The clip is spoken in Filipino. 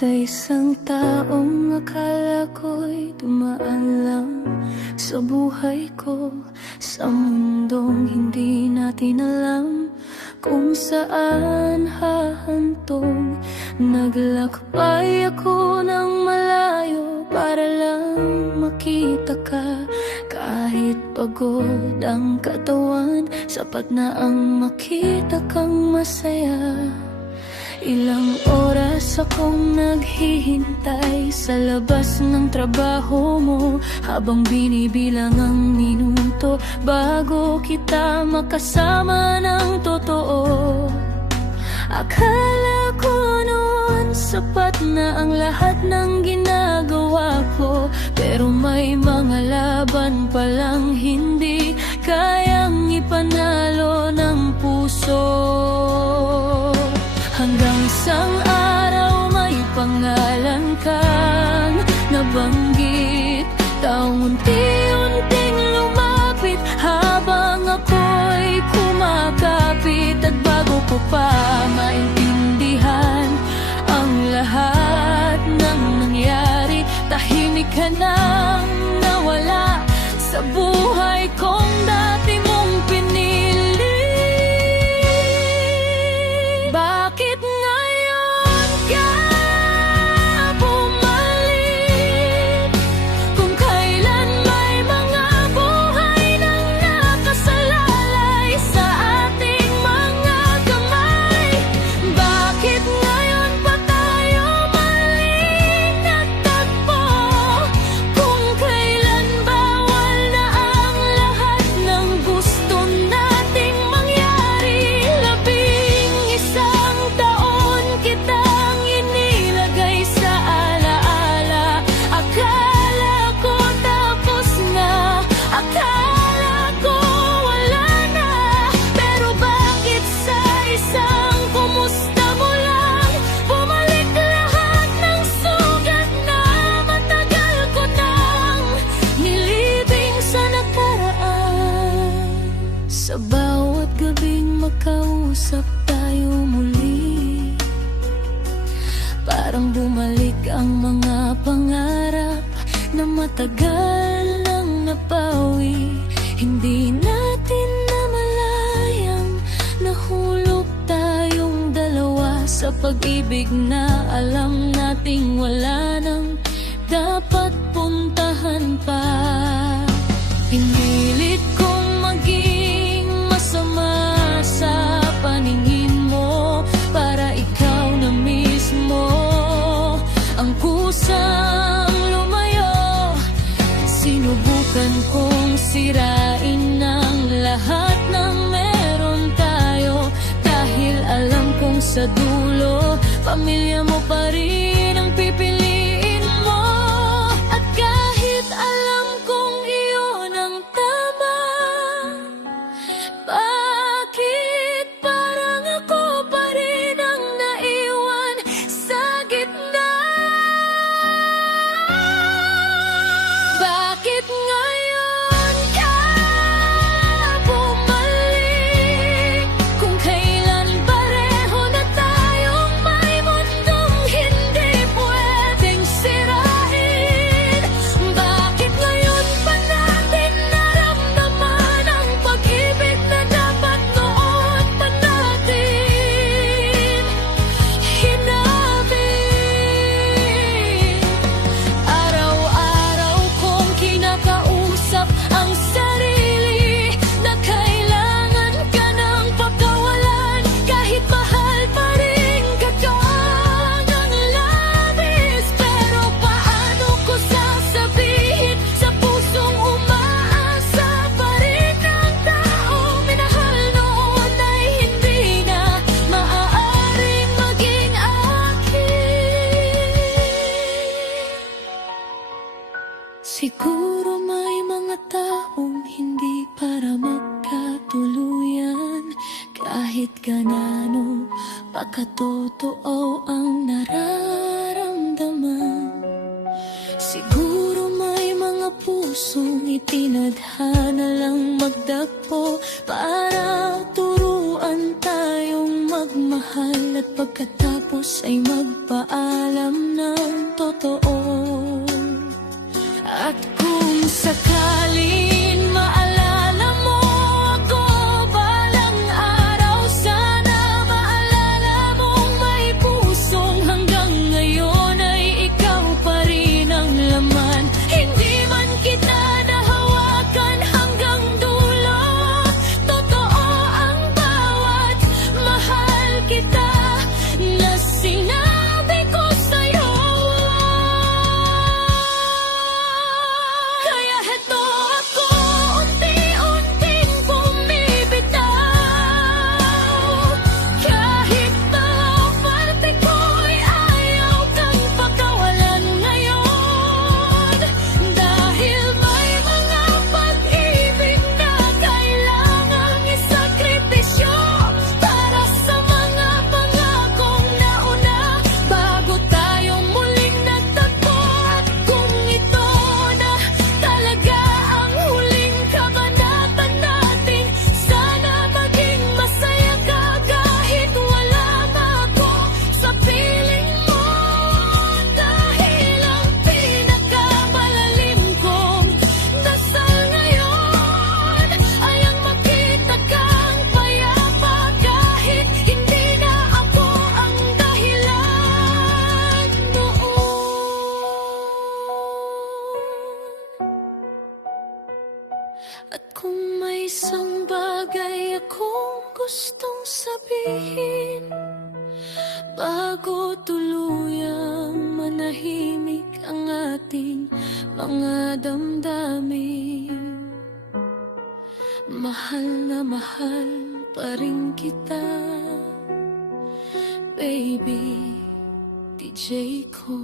Sa isang taong akala ko'y dumaan lang sa buhay ko, sa mundong hindi natin alam kung saan hahantong. Naglakbay ako ng malayo para lang makita ka. Kahit pagod ang katawan, sapat na ang makita kang masaya. Ilang oras akong naghihintay sa labas ng trabaho mo, habang binibilang ang minuto bago kita makasama ng totoo. Akala ko noon sapat na ang lahat ng ginagawa ko, pero may mga laban palang hindi kayang ipanalo ng puso. Hanggang isang araw may pangalan kang nabanggit, taong unti-unting lumapit habang ako'y kumakapit. At bago ko pa maintindihan ang lahat ng nangyari, tahimik ka nang nawala sa buhay kong dati mong pinili. Bakit ngayon ka bumalik? Kung kailan may mga buhay nang nakasalalay sa ating mga kamay. Bakit ngayon pa tayo maling nagtagpo? Kung kailan bawal na ang lahat ng gusto nating mangyari. Labing isang taon kitang inilagay sa alaala. Akala ko tapos na, akala ko wala na. Pero bakit sa isang kumusta mo lang bumalik lahat ng sugat na matagal ko nang nilibing sa nakaraan? Sa bawat gabing makausap tayo muli, parang bumalik ang mga pangarap na matagal nang napawi. Hindi natin namalayang nahulog tayong dalawa sa pag-ibig na alam nating wala nang dapat puntahan pa. Pinilit kong maging masama sa paningin mo para ikaw na mismo ang kusang lumayo. Sinubukan kong sirain ang lahat ng meron tayo, dahil alam kong sa dulo pamilya mo pa rin ang pipiliin mo. At kahit alam kong iyon ang tama, bakit parang ako pa rin ang naiwan sa gitna? Bakit ngayon ka bumalik? Kung kailan pareho na tayong may mundong hindi pwedeng sirain. Bakit ngayon pa natin naramdaman ang pag-ibig na dapat noon pa natin hinabing? Araw-araw kong kinakausap ang sarili na kailangan ka ng pagkawalan, kahit mahal pa rin ka ng labis. Pero paano ko sasabihin sa pusong umaasa pa rin ang taong minahal noon ay hindi na maaaring maging akin? Siguro may mga taong hindi para magkatuluyan, kahit ganano pa katotoo ang nararamdaman. Siguro may mga pusong itinadhana lang magdagpo para turuan tayong magmahal. magmahal at pagkatapos ay magpaalam ng totoo. At kung sakalin maalala mo ako balang araw, sana maalala mong may pusong hanggang ngayon ay ikaw pa rin ang laman. Hindi man kita nahawakan hanggang dulo, totoo ang bawat mahal kita na sinabi ko sa'yo. Kaya heto ako, unti-unting bumibitaw. Kahit na parte ko'y ayaw kang pakawalan ngayon. Dahil may mga pag-ibig na kailangang isakripisyo para sa mga pangakong nauna bago tayo muling nagtagpo. At kung ito na talaga ang huling kabanata natin, sana maging masaya ka kahit wala na ako sa piling mo. Dahil ang pinakamalalim kong dasal ngayon ay ang makita kang payapa kahit hindi na ako ang dahilan noon. At kung may isang bagay akong gustong sabihin bago tuluyang manahimik ang ating mga damdamin, mahal na mahal pa rin kita, baby, DJ ko.